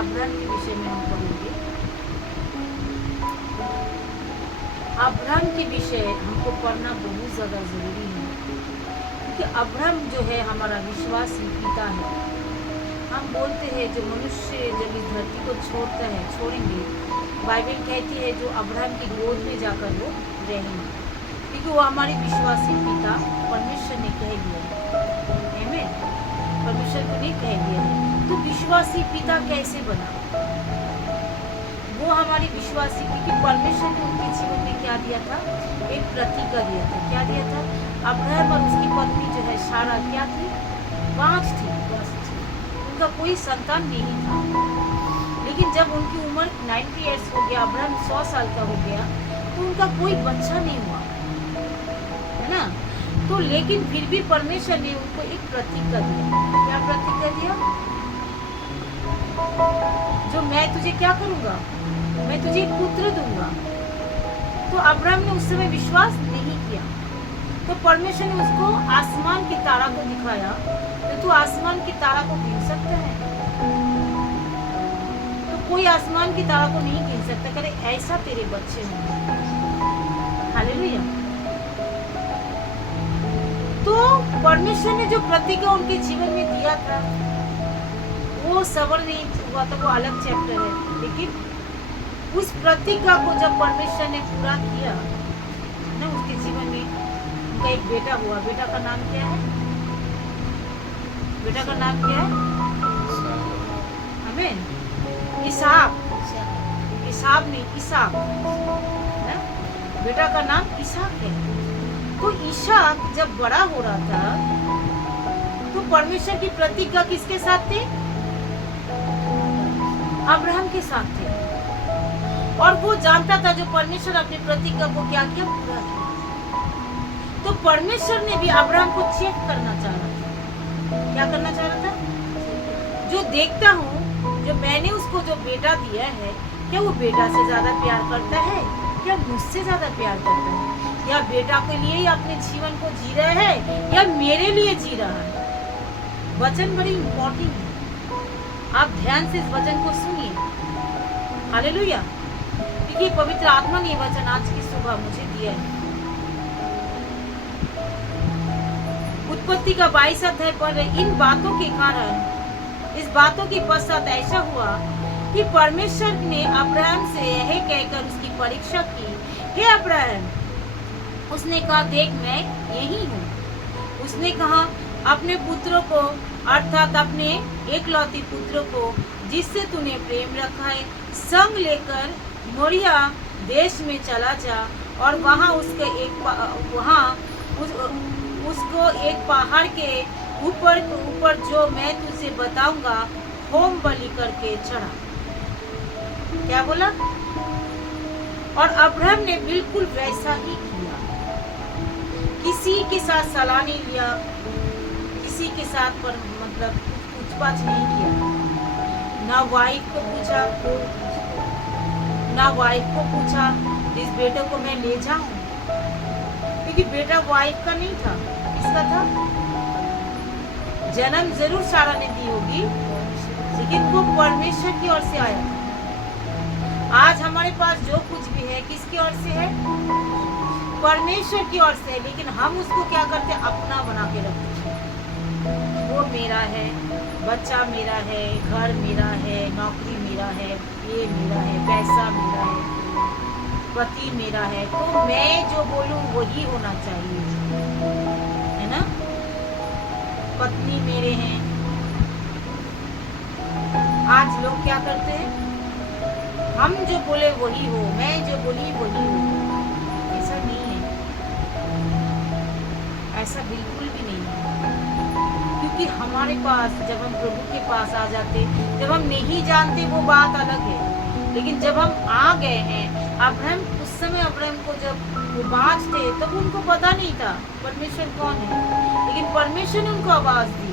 Abraham के विषय में हम पढ़ेंगे। अब्राहम के विषय हमको पढ़ना बहुत ज़्यादा ज़रूरी है, क्योंकि अब्राहम जो है हमारा विश्वासी पिता है। हम बोलते हैं जो मनुष्य जब इस धरती को छोड़ता है, छोड़ेंगे, बाइबल कहती है जो अब्राहम की गोद में जाकर वो रहेंगे, क्योंकि वो हमारे विश्वासी पिता परमेश्वर ने कह दिया है। आमीन। परमेश्वर को नहीं कह दिया है। तो विश्वासी पिता कैसे बना? वो हमारी विश्वासी, क्योंकि परमेश्वर ने उनके जीवन में क्या दिया था? एक प्रतिज्ञा दिया था। क्या दिया था? अब्राहम और उसकी पत्नी जो है सारा क्या थी? 5 थी। उनका कोई संतान नहीं था। लेकिन जब उनकी उम्र 90 ईयर्स हो गया, अब्राहम 100 साल का हो गया, तो उनका कोई बच्चा नहीं हुआ, है ना? तो लेकिन फिर भी परमेश्वर ने उनको एक प्रतिज्ञा दिया। क्या प्रतिज्ञा दिया? जो मैं तुझे क्या करूंगा? मैं तुझे एक पुत्र दूंगा। तो अब्राहम ने उस समय विश्वास नहीं किया। तो परमेश्वर ने उसको आसमान की तारा को दिखाया, तो तू आसमान की तारा को गिन सकता है? तो कोई आसमान की तारा को नहीं गिन सकता। करे ऐसा तेरे बच्चे होंगे। हालेलुया। तो परमेश्वर ने जो प्रतिज्ञा उनके जीवन में दिया था, वो सबर नहीं हुआ था, वो अलग चैप्टर है। लेकिन उस प्रतिज्ञा को जब परमेश्वर ने पूरा किया ना, उसके जीवन में उनका एक बेटा हुआ। बेटा का नाम क्या है? बेटा का नाम क्या है? आमीन। इसहाक। इसहाक नहीं, इसहाक ना? बेटा का नाम इसहाक है। तो इसहाक जब बड़ा हो रहा था, तो परमेश्वर की प्रतिज्ञा किसके साथ थी? अब्राहम के साथ थे। और वो जानता था जो परमेश्वर अपनी प्रतिज्ञा को क्या किया? पूरा किया। तो परमेश्वर ने भी अब्राहम को चेक करना चाह रहा था। क्या करना चाह रहा था? जो देखता हूँ, जो मैंने उसको जो बेटा दिया है, क्या वो बेटा से ज्यादा प्यार करता है, क्या मुझसे ज्यादा प्यार करता है, या बेटा के लिए ही अपने जीवन को जी रहा है, या मेरे लिए जी रहा है? वचन बड़ी इम्पोर्टेंट है। आप ध्यान से इस वचन को सुनिए। हालेलुया। क्योंकि पवित्र आत्मा ने वचन आज की सुबह मुझे दिया है। उत्पत्ति का 22 अध्याय पढ़ रहे। इन बातों के कारण, इस बातों के पश्चात ऐसा हुआ कि परमेश्वर ने अब्राहम से यह कहकर उसकी परीक्षा की, हे अब्राहम। उसने कहा, देख मैं यही हूँ। उसने कहा, अपने पुत्रों को, अर्थात अपने एकलौती पुत्र को जिससे तूने प्रेम रखा है, संग लेकर मोरिया देश में चला जा, और वहाँ उसको एक पहाड़ के ऊपर जो मैं तुझे बताऊंगा, होम बलि करके चढ़ा। क्या बोला? और अब्राहम ने बिल्कुल वैसा ही किया। किसी के साथ सलाह नहीं लिया, किसी के साथ पर मतलब पूछताछ नहीं किया। ना वाइफ को पूछा, इस बेटे को मैं ले जाऊं, क्योंकि बेटा वाइफ का नहीं था। किसका था? जन्म जरूर सारा ने दी होगी, लेकिन वो परमेश्वर की ओर से आया था। आज हमारे पास जो कुछ भी है, किसकी ओर से है? परमेश्वर की ओर से है। लेकिन हम उसको क्या करते हैं? अपना बना के रखते हैं। वो मेरा है, बच्चा मेरा है, घर मेरा है, नौकरी मेरा है, ये मेरा है, पैसा मेरा है, पति मेरा है। तो मैं जो बोलूं वही होना चाहिए, है ना? पत्नी मेरे हैं। आज लोग क्या करते हैं? हम जो बोले वही हो, मैं जो बोली वही हो। ऐसा नहीं है, ऐसा बिल्कुल भी नहीं है। क्योंकि हमारे पास जब हम प्रभु के पास आ जाते, जब हम नहीं जानते वो बात अलग है, लेकिन जब हम आ गए हैं, अब्राहम उस समय अब्राहम को जब वो बाँझ थे तब उनको पता नहीं था परमेश्वर कौन है, लेकिन परमेश्वर ने उनको आवाज दी,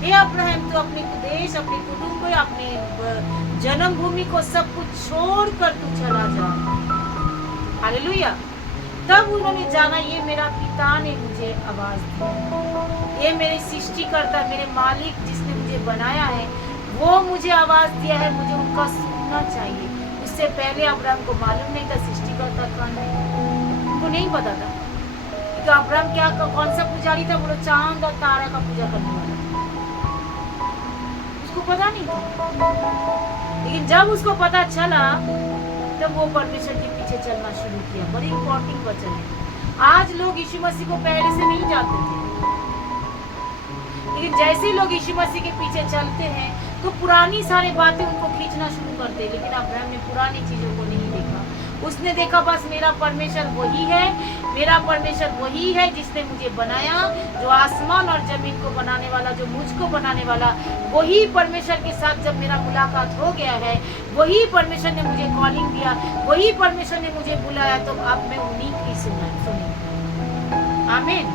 हे अब्राहम तू अपने देश, अपने कुटुंब को, अपने जन्मभूमि को सब कुछ छोड़कर तू चला जा। हालेलुया। तब उन्होंने जाना, ये मेरा पिता ने मुझे आवाज दी, ये मेरे सृष्टिकर्ता, मेरे मालिक जिसने मुझे बनाया है, वो मुझे आवाज दिया है, मुझे उनका सुनना चाहिए। उससे पहले अब्राहम को मालूम नहीं था सृष्टिकर्ता कौन है, उनको नहीं पता था कि अब्राहम क्या कौन सा पुजारी था। बोलो चांद और तारा का पूजा करने वाला था, उसको पता नहीं था। लेकिन जब उसको पता चला तब वो परमेश्वर के पीछे चलना शुरू किया। बड़ी इंपॉर्टेंट वचन है। आज लोग यीशु मसीह को पहले से नहीं जानते थे, लेकिन जैसे ही लोग यीशु मसीह के पीछे चलते हैं तो पुरानी सारी बातें उनको खींचना शुरू करते हैं। लेकिन अब्राहम ने पुरानी चीजों को नहीं देखा, उसने देखा बस मेरा परमेश्वर वही है, मेरा परमेश्वर वही है जिसने मुझे बनाया, जो आसमान और जमीन को बनाने वाला, जो मुझको बनाने वाला, वही परमेश्वर के साथ जब मेरा मुलाकात हो गया है, वही परमेश्वर ने मुझे कॉलिंग दिया, वही परमेश्वर ने मुझे बुलाया, तो अब मैं उन्हीं की सुनी। आमीन।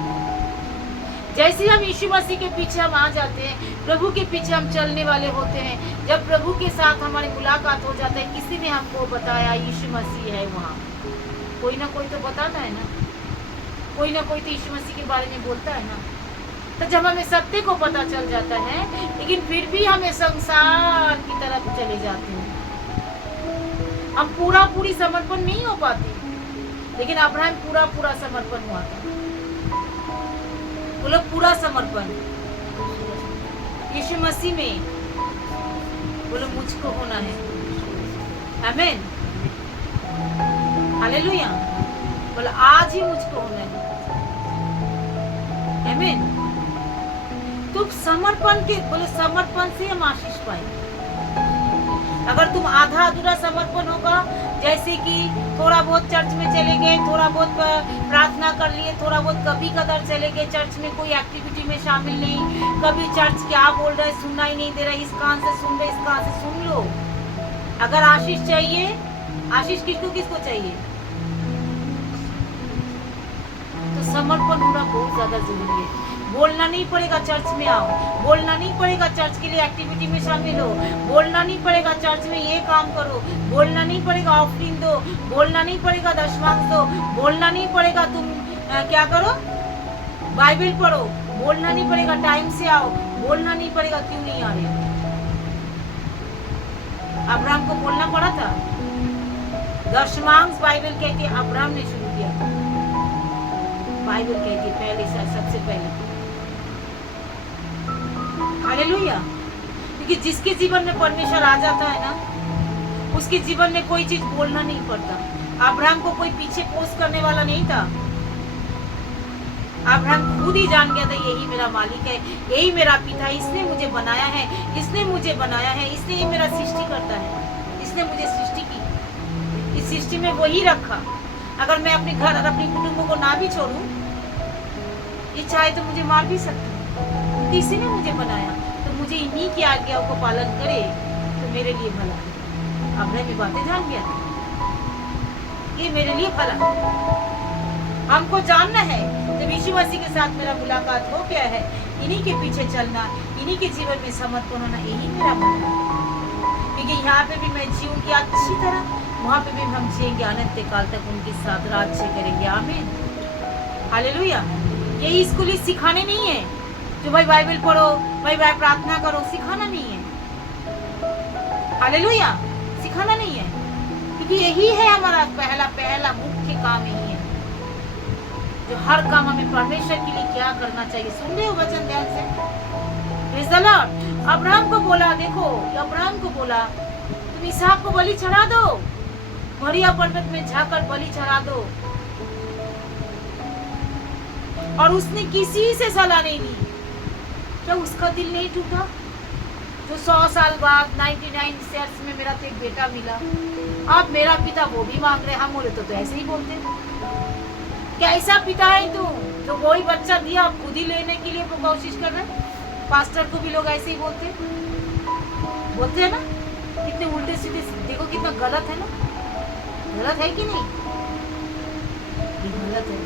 जैसे हम यीशु मसीह के पीछे हम आ जाते हैं, प्रभु के पीछे हम चलने वाले होते हैं, जब प्रभु के साथ हमारी मुलाकात हो जाता है, किसी ने हमको बताया यीशु मसीह है, वहाँ कोई ना कोई तो बताता है ना, कोई ना कोई तो यीशु मसीह के बारे में बोलता है ना। तो जब हमें सत्य को पता चल जाता है, लेकिन फिर भी हमें संसार की तरफ चले जाते हैं, हम पूरी समर्पण नहीं हो पाते। लेकिन अब्राहम पूरा समर्पण हुआ था। बोलो पूरा समर्पण यीशु मसीह में, बोलो मुझको होना है। आमीन, हालेलुया। बोलो आज ही मुझको होना है। आमीन। तुम समर्पण के, बोलो समर्पण से हम आशीष पाए। अगर तुम आधा अधूरा समर्पण होगा, जैसे कि थोड़ा बहुत चर्च में चले गए, थोड़ा बहुत प्रार्थना कर लिए, थोड़ा बहुत कभी कदार चले गए, चर्च में कोई एक्टिविटी में शामिल नहीं, कभी चर्च क्या बोल रहा है सुनना ही नहीं दे रहा, इस कान से सुन रहे, इस कान से सुन लो। अगर आशीष चाहिए, आशीष किसको चाहिए? तो समर्पण होना बहुत ज्यादा जरूरी है। बोलना नहीं पड़ेगा चर्च में आओ, बोलना नहीं पड़ेगा चर्च के लिए एक्टिविटी में शामिल हो, बोलना नहीं पड़ेगा चर्च में ये काम करो, बोलना नहीं पड़ेगा ऑफरिंग दो, बोलना नहीं पड़ेगा दशमांश दो, बोलना नहीं पड़ेगा तुम क्या करो, बाइबल पढ़ो, बोलना नहीं पड़ेगा टाइम से आओ, बोलना नहीं पड़ेगा क्यों नहीं आ रहे। अब्राहम को बोलना पड़ा था। दशमांश बाइबल कहती है अब्राहम ने शुरू किया था, बाइबल कहती है पहले से, सबसे पहले। हालेलुया। क्योंकि जिसके जीवन में परमेश्वर आ जाता है ना, उसके जीवन में कोई चीज बोलना नहीं पड़ता। अब्राहम को कोई पीछे पोस्ट करने वाला नहीं था। अब्राहम खुद ही जान गया था यही मेरा मालिक है, यही मेरा पिता है, इसने मुझे बनाया है, इसने मुझे बनाया है, इसने ये मेरा सृष्टि करता है, इसने मुझे सृष्टि की, इस सृष्टि में वही रखा। अगर मैं अपने घर और अपने कुटुंबों को ना भी छोड़ूं, ये चाहे तो मुझे मार भी सकती, किसी ने मुझे बनाया, तो मुझे इन्हीं की आज्ञाओं को पालन करे तो मेरे लिए भला है। अब्राहम ये बातें जान गया, ये मेरे लिए भला। हमको जानना है जब यीशु मसीह के साथ मेरा मुलाकात हो गया है, इन्हीं के पीछे चलना, इन्हीं के जीवन में समर्पण होना, यही मेरा भला है। क्योंकि यहाँ पे भी मैं जीऊंगी अच्छी तरह, वहाँ पे भी हम जिएंगे अनंत काल तक, उनके साथ राज्य करेंगे। आमीन, हालेलुया। यही स्कूल सिखाने नहीं है जो भाई बाइबल पढ़ो, भाई प्रार्थना करो, सिखाना नहीं है। हालेलुया, सिखाना नहीं है, क्योंकि यही है हमारा पहला मुख्य काम, यही है जो हर काम हमें परमेश्वर के लिए क्या करना चाहिए। सुन रहे हो वचन ध्यान से? Praise the Lord. अब्राहम को बोला, देखो अब्राहम को बोला तुम इसहाक को बलि चढ़ा दो, मोरिया पर्वत में जाकर बलि चढ़ा दो। और उसने किसी से सलाह नहीं ली। क्या उसका दिल नहीं टूटा? जो 100 साल बाद 99 ईयर्स में मेरा तो एक बेटा मिला, अब मेरा पिता वो भी मांग रहे। हम बोले तो ऐसे ही बोलते, कैसा पिता है तू जो वही बच्चा दिया अब खुद ही लेने के लिए कोशिश कर रहे। पास्टर को भी लोग ऐसे ही बोलते हैं ना, कितने उल्टे सीधे, देखो कितना गलत है ना, गलत है कि नहीं? ये गलत है।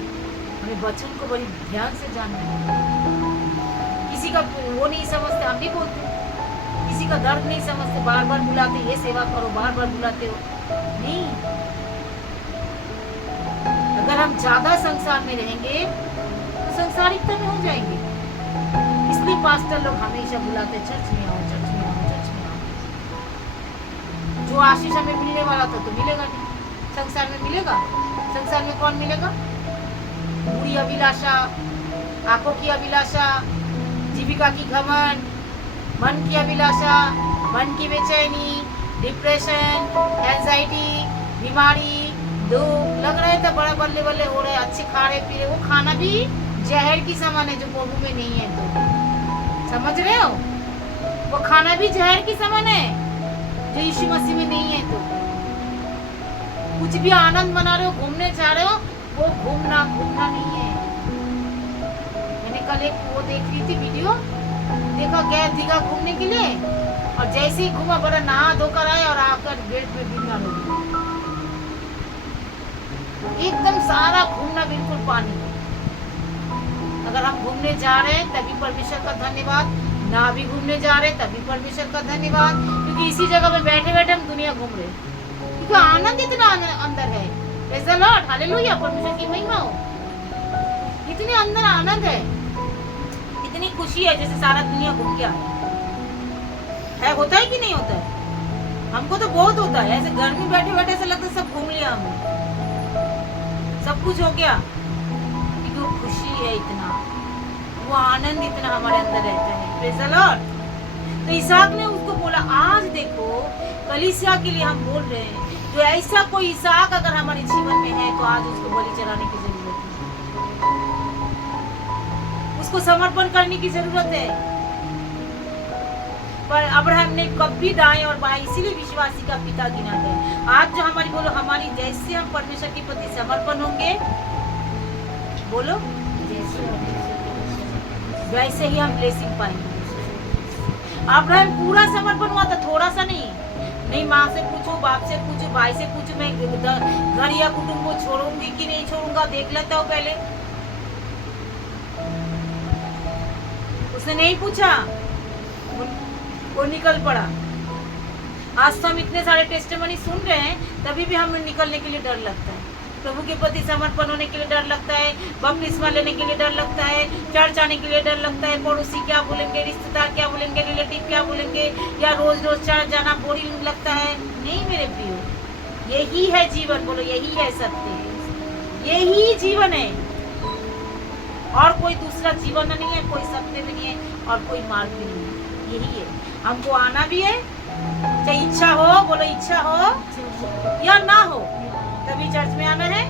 हमें वचन को बड़ी ध्यान से जानना है। किसी का वो नहीं समझते, हम भी बोलते, किसी का दर्द नहीं समझते, बार बार बुलाते, ये सेवा करो, बार बार बुलाते हो नहीं। अगर हम ज्यादा संसार में रहेंगे तो संसारिकता में हो जाएंगे। इसलिए पास्टर लोग हमेशा बुलाते, चर्च में आओ, चर्च में आओ, चर्च में जो आशीष हमें मिलने वाला था तो मिलेगा नहीं। संसार में मिलेगा? संसार में कौन मिलेगा? बुरी अभिलाषा, आंखों की अभिलाषा, जीविका की घमंड, मन की अभिलाषा, मन की बेचैनी, डिप्रेशन, एंजाइटी, बीमारी, दुख। लग रहे थे बड़ा बल्ले बल्ले हो रहे, अच्छे खा रहे पी रहे, वो खाना भी जहर की समान है जो प्रभु में नहीं है। तो समझ रहे हो? वो खाना भी जहर की समान है जो यीशु मसीह में नहीं है। तो कुछ भी आनंद मना रहे हो, घूमने जा रहे हो, वो घूमना नहीं है। मैंने कल एक वो देख रही थी वीडियो, देखा गया दीघा घूमने के लिए, और जैसे ही घूमा बड़ा नहा धोकर आए और आकर बेड पे बीमार हो गए। एकदम सारा घूमना बिल्कुल पानी। अगर हम घूमने जा रहे हैं तभी परमेश्वर का धन्यवाद, ना भी घूमने जा रहे तभी परमेश्वर का धन्यवाद, क्योंकि इसी जगह में बैठे बैठे हम दुनिया घूम रहे, क्योंकि आनंद इतना अंदर है। प्रेज़ द लॉर्ड, हालेलुया, परमेश्वर की महिमा हो। इतने अंदर आनंद है, इतनी खुशी है जैसे सारा दुनिया घूम गया है। होता है कि नहीं होता है? हमको तो बहुत होता है, ऐसे घर में बैठे बैठे ऐसा लगता है सब घूम लिया हमने, सब कुछ हो गया, क्योंकि वो खुशी है इतना, वो आनंद इतना हमारे अंदर रहता है। Praise the Lord. तो इसहाक ने उसको बोला, आज देखो कलीसिया के लिए हम बोल रहे हैं, जो ऐसा कोई इसहाक अगर हमारे जीवन में है तो आज उसको बलि चढ़ाने की जरूरत है, उसको समर्पण करने की जरूरत है। पर अब्राहम ने कभी दाएं और बाएं, इसीलिए विश्वासी का पिता गिना गया। आज जो हमारी बोलो, हमारी जैसे हम परमेश्वर के प्रति समर्पण होंगे, बोलो वैसे ही हम ब्लेसिंग पाएंगे। अब्राहम पूरा समर्पण हुआ था, थोड़ा सा नहीं माँ से पूछू, बाप से पूछू, भाई से पूछू, मैं घर या कुटुंब को छोड़ूंगी कि नहीं छोड़ूंगा, देख लेता हूँ पहले। उसने नहीं पूछा, वो निकल पड़ा। आज तो हम इतने सारे टेस्टिमनी सुन रहे हैं, तभी भी हमें निकलने के लिए डर लगता है, प्रभु के प्रति समर्पण होने के लिए डर लगता है, बपतिस्मा लेने के लिए डर लगता है, चर्च आने के लिए डर लगता है, पड़ोसी क्या बोलेंगे, रिश्तेदार क्या बोलेंगे, रिलेटिव क्या बोलेंगे, या रोज रोज चर्च जाना बोरिंग लगता है। नहीं मेरे प्रियो, यही है जीवन, बोलो यही है सत्य, यही जीवन है, और कोई दूसरा जीवन नहीं है, कोई सत्य नहीं है, और कोई मार्ग भी नहीं है, यही है। हमको आना भी है, चाहे इच्छा हो, बोलो इच्छा हो या ना हो, तभी चर्च में आना है।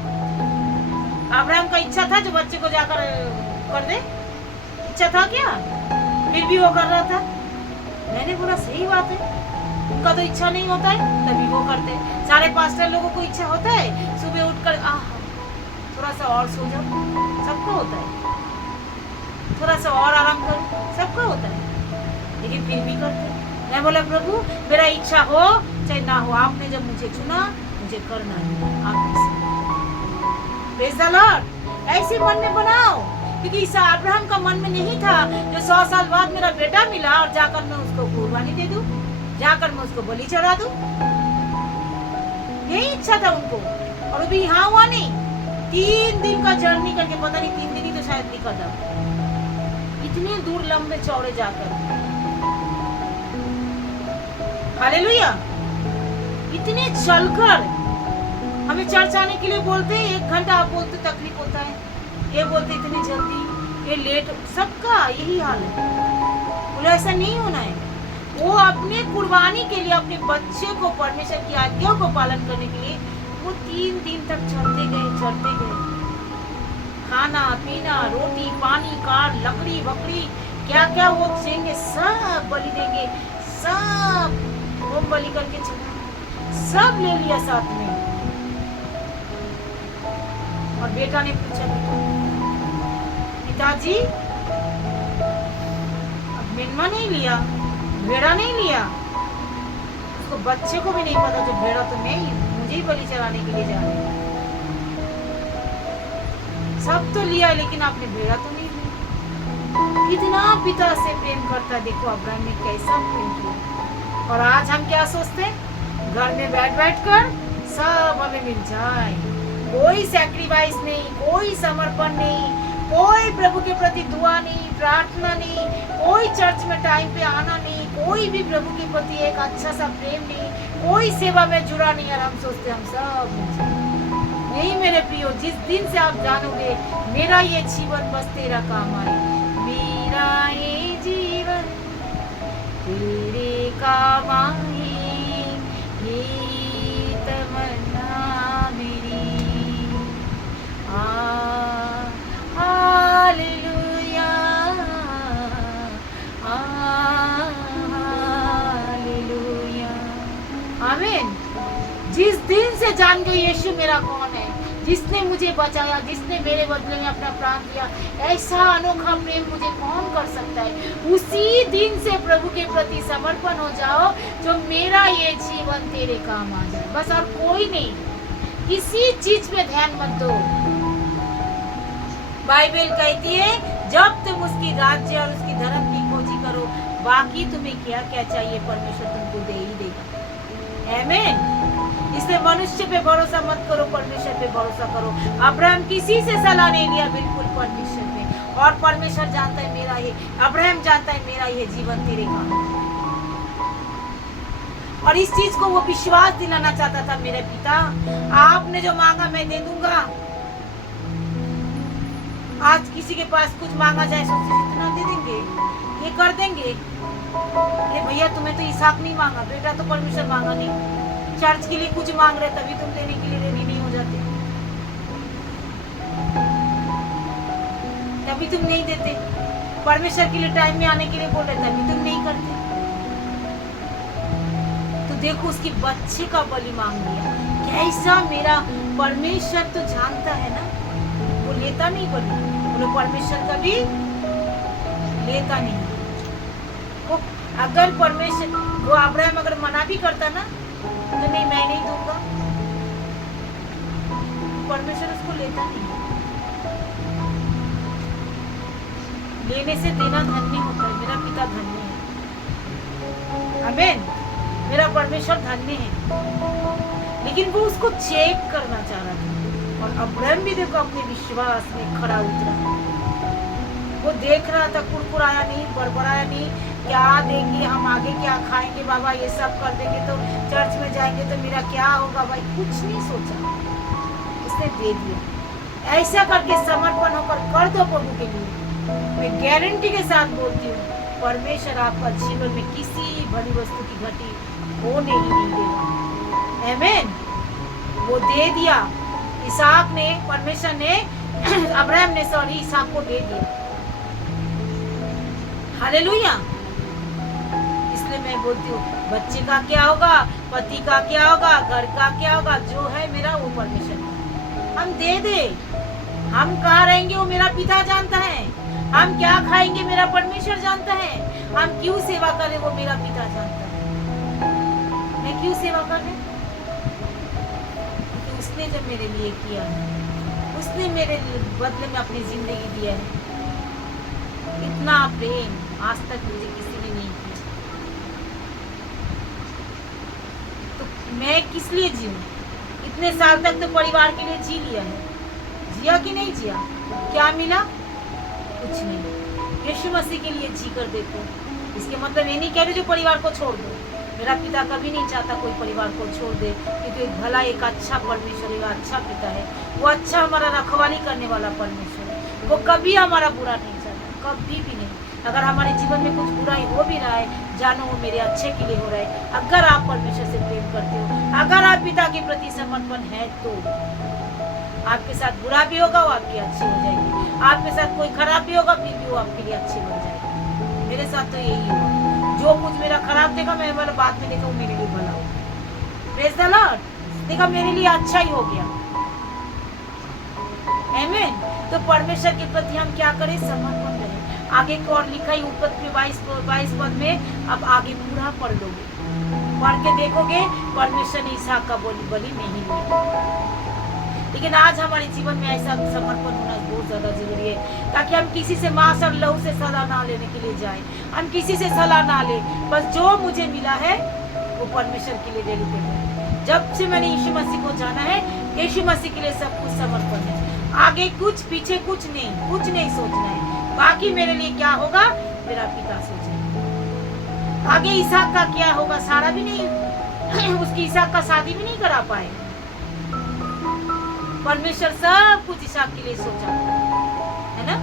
अब्राहम का इच्छा था जो बच्चे को जाकर कर दे, इच्छा था क्या? फिर भी वो कर रहा था। मैंने बोला सही बात है, उनका तो इच्छा नहीं होता है तभी वो करते। सारे पास्टर लोगों को इच्छा होता है सुबह उठकर थोड़ा सा और सो जाओ, सबको होता है, थोड़ा सा और आराम करो, सबको होता है, लेकिन फिर भी करते। मैं बोला प्रभु मेरा इच्छा हो चाहे ना हो, आपने जब मुझे चुना मुझे करना है, आप प्रेज़ द लॉर्ड। ऐसे मन में बनाओ, क्योंकि इस अब्राहम का मन में नहीं था जो 100 साल बाद मेरा बेटा मिला और जाकर मैं उसको कुर्बानी दे दूं, जाकर मैं उसको बलि चढ़ा दूं। यही इच्छा था उनको, और अभी यहाँ हुआ नहीं। 3 दिन का जर्नी करके, पता नहीं 3 दिन ही तो शायद लिखा था, इतनी दूर लंबे चौड़े जाकर, हालेलुया, इतने चलकर। हमें चर्च आने के लिए बोलते हैं 1 घंटा, आप बोलते तकलीफ होता है, ये बोलते इतनी जल्दी, ये लेट, सबका यही हाल है। बोले ऐसा नहीं होना है। वो अपने कुर्बानी के लिए, अपने बच्चे को परमेश्वर की आज्ञा को पालन करने के लिए वो 3 दिन तक चलते गए, खाना पीना, रोटी पानी, कार, लकड़ी बकड़ी, क्या क्या वो देंगे, सब बलि देंगे, सब वो बलि करके सब ले लिया साथ में। और बेटा ने पूछा पिताजी अब मेमना नहीं लिया, भेड़ा नहीं लिया, उसको बच्चे को भी नहीं पता जो भेड़ा तो मैं ही, मुझे ही बलि चढ़ाने के लिए जा रहे हैं। सब तो लिया लेकिन आपने भेड़ा तो नहीं लिया। कितना पिता से प्रेम करता है, देखो अब्राहम ने कैसा प्रेम किया। और आज हम क्या सोचते हैं, घर में बैठ कर सब हमें मिल जाए, कोई सैक्रिफाइस नहीं, कोई समर्पण नहीं, कोई प्रभु के प्रति दुआ नहीं, प्रार्थना नहीं, कोई चर्च में टाइम पे आना नहीं, कोई भी प्रभु के प्रति एक अच्छा सा प्रेम नहीं, कोई सेवा में जुड़ा नहीं, और हम सोचते हम सब नहीं। मेरे प्रियो, जिस दिन से आप जानोगे मेरा ये जीवन बस तेरा काम आए, मेरा ये जीवन तेरे काम आए, ये तमन्ना मेरी। हालेलुया, हालेलुया, आमीन। जिस दिन से जान गए यीशु मेरा कौन है, जिसने मुझे बचाया, जिसने मेरे बदले में अपना प्राण दिया, ऐसा अनोखा प्रेम मुझे कौन कर सकता है, उसी दिन से प्रभु के प्रति समर्पण हो जाओ, जो मेरा ये जीवन तेरे काम आ जाए, बस। और कोई नहीं, किसी चीज पे ध्यान मत दो। बाइबल कहती है जब तुम उसकी राज्य और उसकी धर्म की खोजी करो, बाकी तुम्हें क्या क्या चाहिए परमेश्वर तुमको दे ही देगा। आमीन। इसलिए मनुष्य पे भरोसा मत करो, परमेश्वर पे भरोसा करो। अब्राहम किसी से सलाह नहीं लिया, बिल्कुल परमेश्वर पे। और परमेश्वर जानता है मेरा ये, अब्राहम जानता है मेरा ये जीवन तेरे काम है। और इस चीज को वो विश्वास दिलाना चाहता था, मेरे पिता आपने जो मांगा मैं दे दूंगा। आज किसी के पास कुछ मांगा जाए, सोचते इतना दे देंगे, ये कर देंगे। ये भैया तुम्हें तो इसहाक नहीं मांगा, बेटा तो परमेश्वर मांगा नहीं। चर्च के लिए कुछ मांग रहे, तभी तुम देने के लिए रेडी नहीं हो जाते, तभी तुम नहीं देते। परमेश्वर के लिए टाइम में आने के लिए बोल रहे, तभी तुम नहीं करते। तो देखो उसकी बच्चे का बलि मांग लिया। कैसा मेरा परमेश्वर तो जानता है ना, वो लेता नहीं बलि, बोले परमेश्वर कभी लेता नहीं। वो अगर परमेश्वर, वो अब्राहम अगर मना भी करता ना, तो नहीं मैं नहीं दूंगा, परमेश्वर उसको लेता नहीं। लेने से देना धन्य होता है। मेरा पिता धन्य है, आमीन। मेरा परमेश्वर धन्य है। लेकिन वो उसको चेक करना चाह रहा था, और अब्राहम भी देखो अपने विश्वास में खड़ा उतरा। वो देख रहा था, कुरकुराया नहीं, बड़बड़ाया नहीं, क्या देंगे हम, आगे क्या खाएंगे बाबा, ये सब कर देंगे तो चर्च में जाएंगे तो मेरा क्या होगा भाई, कुछ नहीं सोचा, उसने दे दिया। ऐसा करके समर्पण होकर कर दो प्रभु के लिए। मैं गारंटी के साथ बोलती हूँ, परमेश्वर आपका जीवन में किसी भली वस्तु की घटी होने ही नहीं देगा। आमीन। वो दे दिया, इसहाक ने, परमेश्वर ने, अब्राहम ने सॉरी इसहाक को दे दिया। हालेलुया। इसलिए मैं बोलती हूँ, बच्चे का क्या होगा, पति का क्या होगा, घर का क्या होगा, जो है मेरा वो परमेश्वर का। हम दे दे, हम कहाँ रहेंगे वो मेरा पिता जानता है, हम क्या खाएंगे मेरा परमेश्वर जानता है, हम क्यों सेवा करें वो मेरा पिता जानता है। मैं क्यों सेवा कर रही, क्योंकि उसने जब मेरे लिए किया है, उसने मेरे बदले में अपनी जिंदगी दिया है। इतना प्रेम आज तक मुझे किसी ने नहीं किया, तो मैं किस लिए जीऊं? इतने साल तक तो परिवार के लिए जी लिया है, जिया कि नहीं जिया? क्या मिला? कुछ नहीं। यीशु मसीह के लिए जी कर देखो। इसके मतलब ये नहीं कह रहे जो परिवार को छोड़ दो। मेरा पिता कभी नहीं चाहता कोई परिवार को छोड़ दे, क्योंकि एक भला, एक अच्छा परमेश्वर, एक अच्छा पिता है। वो अच्छा हमारा रखवाली करने वाला परमेश्वर है। वो कभी हमारा बुरा नहीं चाहता, कभी भी नहीं। अगर हमारे जीवन में कुछ बुराई हो भी रहा है, जानो वो मेरे अच्छे के लिए हो रहा है। अगर आप परमेश्वर से प्रेम करते हो, अगर आप पिता के प्रति समर्पण है, तो आपके साथ बुरा भी होगा, वो आपकी अच्छी हो जाएगी। आपके साथ कोई खराब भी होगा, फिर भी वो आपके लिए अच्छी बन जाएगी। मेरे साथ तो यही हुआ। जो कुछ मेरा खराब देखा, मैं मेरा बाद में देखा वो मेरे लिए भला हो। Praise the Lord. देखा मेरे लिए अच्छा ही हो गया। आमीन। तो परमेश्वर के प्रति हम क्या करें? समर्पण करें। आगे की ओर लिखा ही ऊपर के 22 पद में, अब आगे पूरा पढ़ लोगे, पढ़ के देखोगे परमेश्वर ने इसहाक का बलि नहीं लिया। लेकिन आज हमारे जीवन में ऐसा समर्पण होना बहुत ज्यादा जरूरी है, ताकि हम किसी से मांस और लहू से सलाह ना लेने के लिए जाएं। हम किसी से सलाह ना ले, बस जो मुझे मिला है वो परमेश्वर के लिए डेडिकेट है। जब से मैंने यीशु मसीह को जाना है, यीशु मसीह के लिए सब कुछ समर्पण है। आगे कुछ, पीछे कुछ नहीं सोचना है। बाकी मेरे लिए क्या होगा मेरा पिता सोचेगा। आगे इसहाक का क्या होगा सारा भी नहीं उसकी इसहाक का शादी भी नहीं करा पाए। परमेश्वर सब कुछ इसहाक के लिए सोचा, है ना,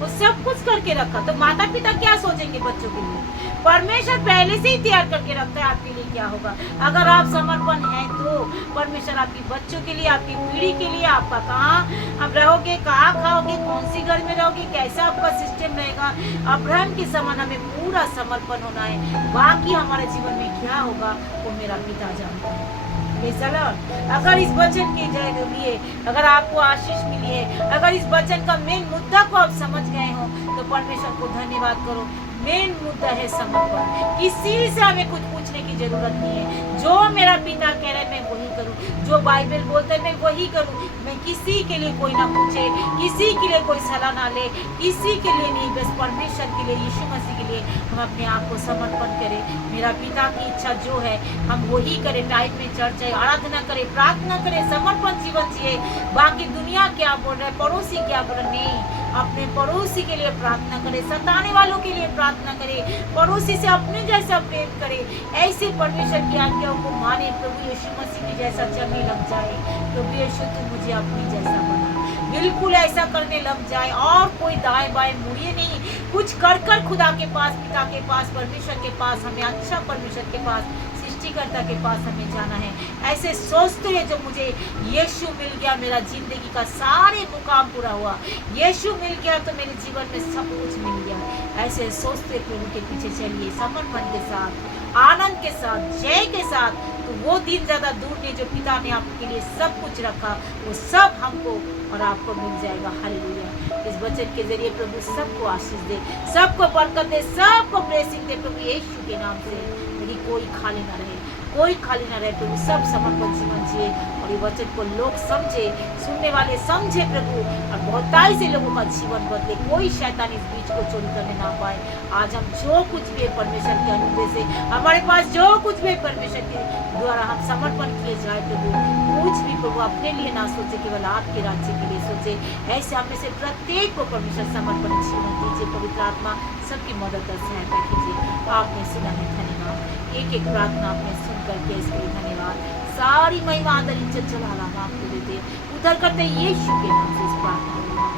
वो सब कुछ करके रखा। तो माता पिता क्या सोचेंगे बच्चों के लिए? परमेश्वर पहले से ही तैयार करके रखता है आपके लिए क्या होगा। अगर आप समर्पण हैं तो परमेश्वर आपकी बच्चों के लिए, आपकी पीढ़ी के लिए, आपका कहाँ आप रहोगे, कहाँ खाओगे, कौन सी घर में रहोगे, कैसा आपका सिस्टम रहेगा, अब्राहम के समान हमें पूरा समर्पण होना है। बाकी हमारे जीवन में क्या होगा वो मेरा पिता जानता है। अगर इस वचन के लिए अगर आपको आशीष मिली है, अगर इस वचन का मेन मुद्दा को आप समझ गए हो तो परमेश्वर को धन्यवाद करो। मेन मुद्दा है समर्पण। किसी से हमें कुछ पूछने की जरूरत नहीं है। जो मेरा पिता कह रहा है मैं वही करूं, जो बाइबल बोलता है मैं वही करूं। मैं किसी के लिए कोई ना पूछे, किसी के लिए कोई सलाह ना ले, किसी के लिए नहीं, बस परमेश्वर के लिए, यीशु मसीह के लिए हम अपने आप को समर्पण करें। मेरा पिता की इच्छा जो है हम वही करें। टाइम में चर्च जाए, आराधना करें, प्रार्थना करें, समर्पण जीवन जिए। बाकी दुनिया क्या बोल रहा है, पड़ोसी क्या बोल रहा है, नहीं, अपने पड़ोसी के लिए प्रार्थना करें, सताने वालों के लिए प्रार्थना करें, पड़ोसी से अपने जैसा प्रेम करें। ऐसे परमेश्वर की आज्ञाओं को माने। प्रभु यीशु मसीह के जैसा चलने लग जाए। प्रभु यीशु तू मुझे अपनी जैसा बना, बिल्कुल ऐसा करने लग जाए। और कोई दाएं बाएं मुड़िए नहीं, कुछ कर कर खुदा के पास, पिता के पास, परमेश्वर के पास, हमें अच्छा परमेश्वर के पास, सृष्टिकर्ता के पास हमें जाना है। ऐसे सोचते हैं जो मुझे यीशु मिल गया, मेरा जिंदगी का सारे मुकाम पूरा हुआ, यीशु मिल गया तो मेरे जीवन में सब कुछ मिल गया। ऐसे सोचते प्रभु के पीछे चलिए, समर्पण के साथ, आनंद के साथ, जय के साथ। तो वो दिन ज्यादा दूर नहीं जो पिता ने आपके लिए सब कुछ रखा, वो सब हमको और आपको मिल जाएगा। हालेलुया। इस वचन के जरिए प्रभु सबको आशीष दे, सबको बरकत दे, सबको ब्लेसिंग दे प्रभु यीशु के नाम से। यदि कोई खाली ना रहे, कोई खाली ना रहे प्रभु, सब समर्पण जीवन जिए और ये वचन को लोग समझे, सुनने वाले समझे प्रभु, और बहुताई से लोगों का जीवन बदले। कोई शैतान इस बीच को चोरी करने ना पाए। आज हम जो कुछ भी है परमेश्वर के अनुग्रह से, हमारे पास जो कुछ भी परमेश्वर के द्वारा हम समर्पण किए जाए प्रभु, कुछ भी प्रभु अपने लिए ना सोचे, केवल आपके राज्य के लिए सोचे। ऐसे हमें से प्रत्येक को परमेश्वर समर्पण जीवन दीजिए। पवित्र आत्मा सबकी मदद और सहायता कीजिए। आपने सुना है, धन्यवाद। एक एक प्रार्थना आपने सुन करके इसके लिए धन्यवाद। सारी महिमा आदर इज्जत जलाल आपको देते, उधर करते यीशु के नाम से इस प्रार्थना।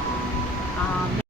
आमीन।